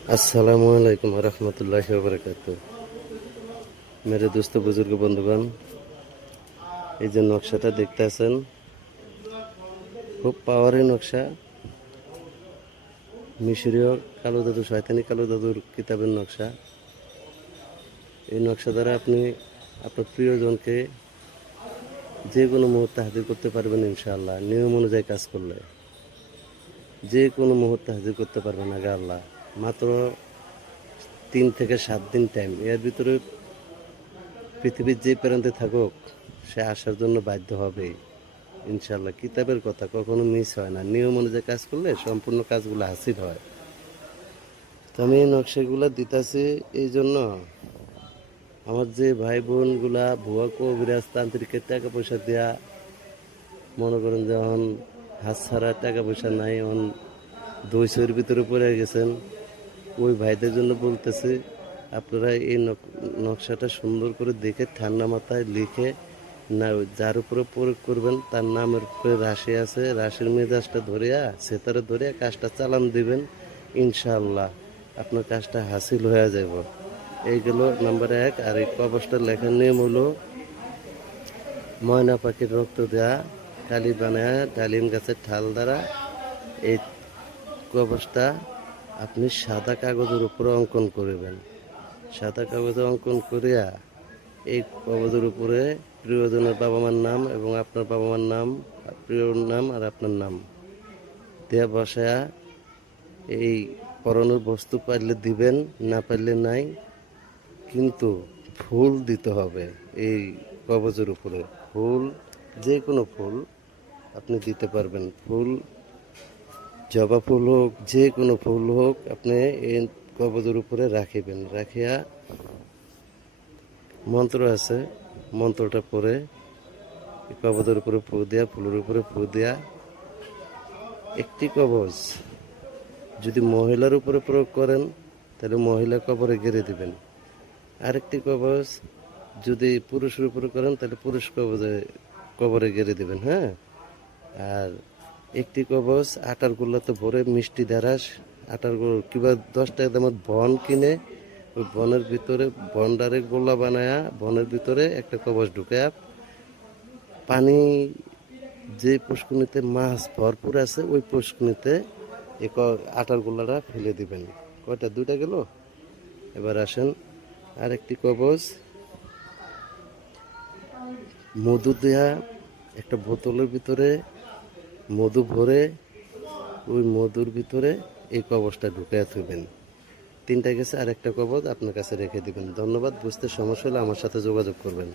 अस्सलामु अलैकुम रहमतुल्लाहि व बरकातुहू। मेरे दोस्त बुजुर्ग बंधुगण, এই যে নকশাটা দেখতেছেন, খুব পাওয়ারি নকশা। মিশরীয় কালো জাদু, শয়তানি কালো জাদুর কিতাবের নকশা। এই নকশা দ্বারা আপনি আপনার প্রিয়জনকে যে কোনো মুহূর্তে হাজির করতে পারবেন ইনশাআল্লাহ। নিয়ম অনুযায়ী কাজ করলে যে কোনো মুহূর্তে হাজির করতে পারবেন আগে আল্লাহ। মাত্র 3 থেকে 7 দিন টাইম। এর ভিতরে পৃথিবীর যে প্রান্তে থাকুক সে আসার জন্য বাধ্য হবে ইনশাআল্লাহ। কিতাবের কথা কখনো মিস হয় না। নিয়ম অনুযায়ী কাজ করলে সম্পূর্ণ কাজগুলো হাসিল হয়। তো আমি এই নকশাগুলো দিতেছি এই জন্য, আমার যে ভাই বোনগুলা ভুয়া কবিরাজ তান্ত্রিকের টাকা পয়সা দেয়া, মনে করেন যখন হাত ছাড়া টাকা পয়সা নাই, এখন 200-এর ভিতরে পড়ে গেছেন, ওই ভাইদের জন্য বলতেছি, আপনারা এই নকশাটা সুন্দর করে দেখে ঠান্ডা মাথায় লিখে না, যার উপরে প্রয়োগ করবেন তার নামের উপরে রাশি আছে, রাশির মেজাজটা ধরিয়া সেতারে ধরিয়া কাজটা চালান দিবেন ইনশাআল্লাহ। আপনার কাজটা হাসিল হয়ে যাব। এইগুলো নাম্বার 1। আর এই কবচটা লেখার নিয়ম হলো, ময়না পাখির রক্ত দেয়া কালি বানায় ডালিম গাছের ঠাল দ্বারা এই কবচটা আপনি সাদা কাগজের উপরে অঙ্কন করবেন। সাদা কাগজে অঙ্কন করিয়া এই কবজের উপরে প্রিয়জনের বাবা মার নাম এবং আপনার বাবা মার নাম, প্রিয়র নাম আর আপনার নাম দেয়া বসায়া, এই পরনের বস্তু পারলে দিবেন, না পারলে নাই। কিন্তু ফুল দিতে হবে এই কবজের উপরে। ফুল, যে কোনো ফুল আপনি দিতে পারবেন। ফুল, জবা ফুল হোক, যে কোনো ফুল হোক, আপনি এই কবজের উপরে রাখিবেন। রাখিয়া মন্ত্র আছে, মন্ত্রটা পড়ে কবজের উপরে ফু দেয়া, ফুলের উপরে ফু দেয়া। একটি কবজ যদি মহিলার উপরে প্রয়োগ করেন তাহলে মহিলা কবরে গেড়ে দিবেন। আরেকটি কবজ যদি পুরুষের উপরে করেন তাহলে পুরুষ কবরে গেড়ে দিবেন। হ্যাঁ, আর একটি কবজ আটার গোল্লাতে ভরে মিষ্টি দ্বারাস, আটার কিংবা 10 টাকা দামের বন কিনে ওই বনের ভিতরে বনডারে গোল্লা বানায়া বনের ভিতরে একটা কবজ ঢুকায়া, পানি যে পুষ্কুনিতে মাছ ভরপুর আছে ওই পুষ্কুনিতে এই আটার গোল্লাটা ফেলে দিবেন। কয়টা? 2টা গেল। এবার আসেন আরেকটি কবজ, মধু দেয়া একটা বোতলের ভিতরে মধু ভরে ওই মধুর ভিতরে এই কবজটা ঢুকাইয়া থইবেন। 3টা গেছে, আর একটা কবজ আপনার কাছে রেখে দিবেন। ধন্যবাদ। বুঝতে সমস্যা হলে আমার সাথে যোগাযোগ করবেন।